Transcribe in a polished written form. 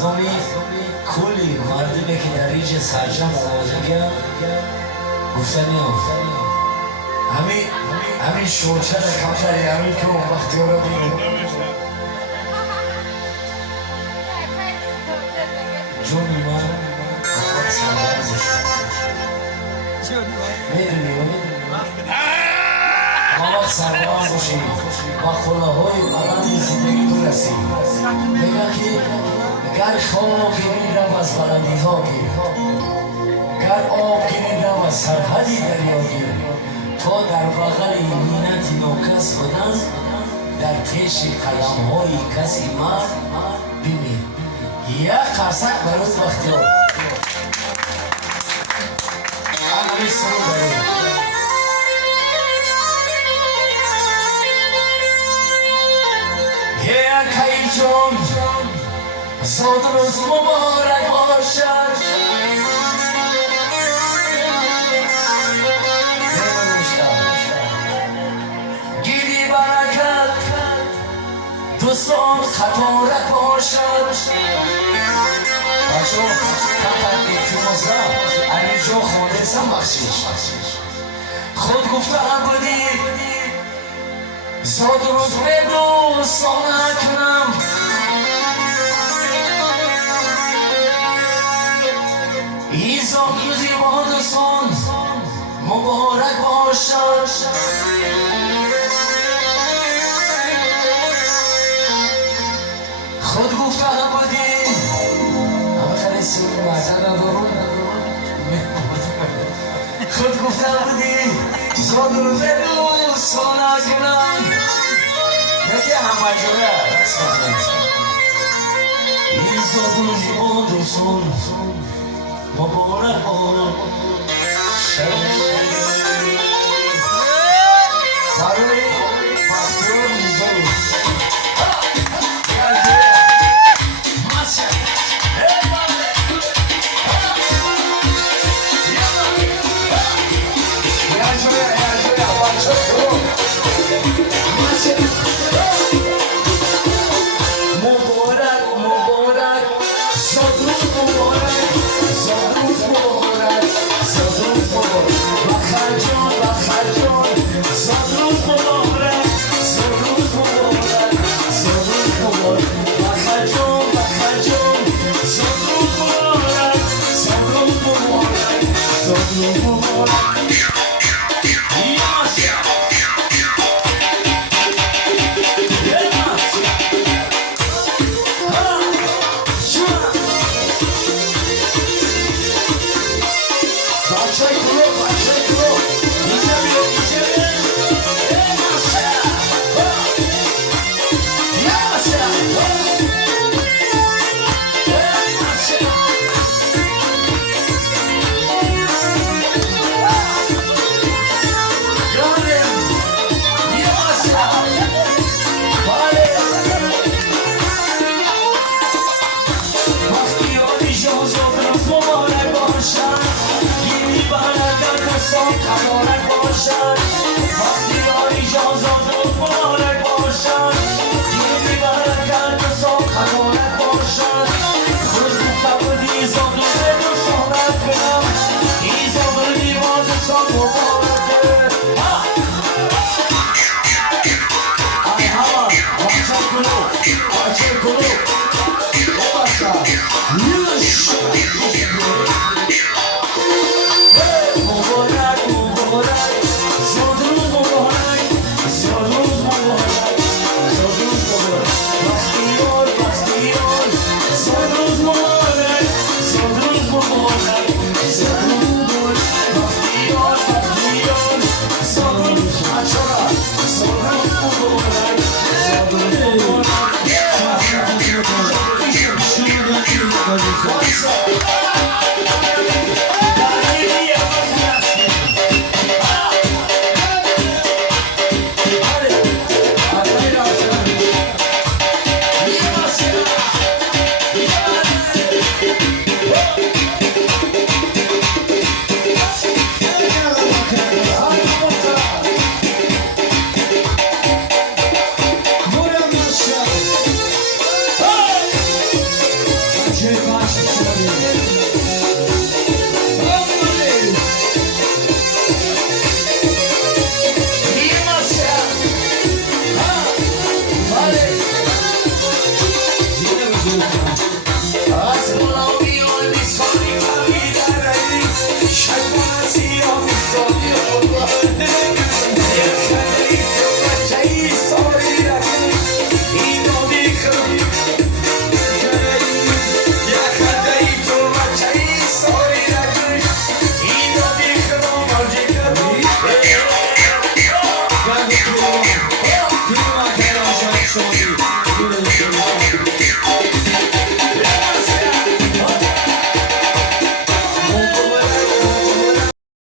نامی کلی مردمی که در اینجا سرجم آمدگیم گفتنی همین شوچه را کمتری همین که اون وقتی رو بگیم جونی من احمد سلام باشم میدونی احمد سلام باشی با خلاهای بلند زندگی تو رسی بگه که گر خواب گیرین رو از بلندی ها گیر گر آب گیرین رو از سرحدی دریا گیر تا در بغل مینت نوکس بودن در پیش قلم های کسی مرد بمیر یک قرصک برای بختیار همه سرو برای یک جون زاد روز مبارک باشد گیری برکت دوستان خطارت باشد بچه فقط اعتمازه اینجا خانه سم بخشیش خود گفته بودی زاد روز به دوستان کنم ایزا روزی با دوستان مبارک باشد خود گفته بودی همه خیلی سیوری معزن ندارون خود گفته بودی زاد روز به دوستان کنم یکی همه جوره ایزا روزی با دوستان مبارک باشد برای بختیار میزان Achora!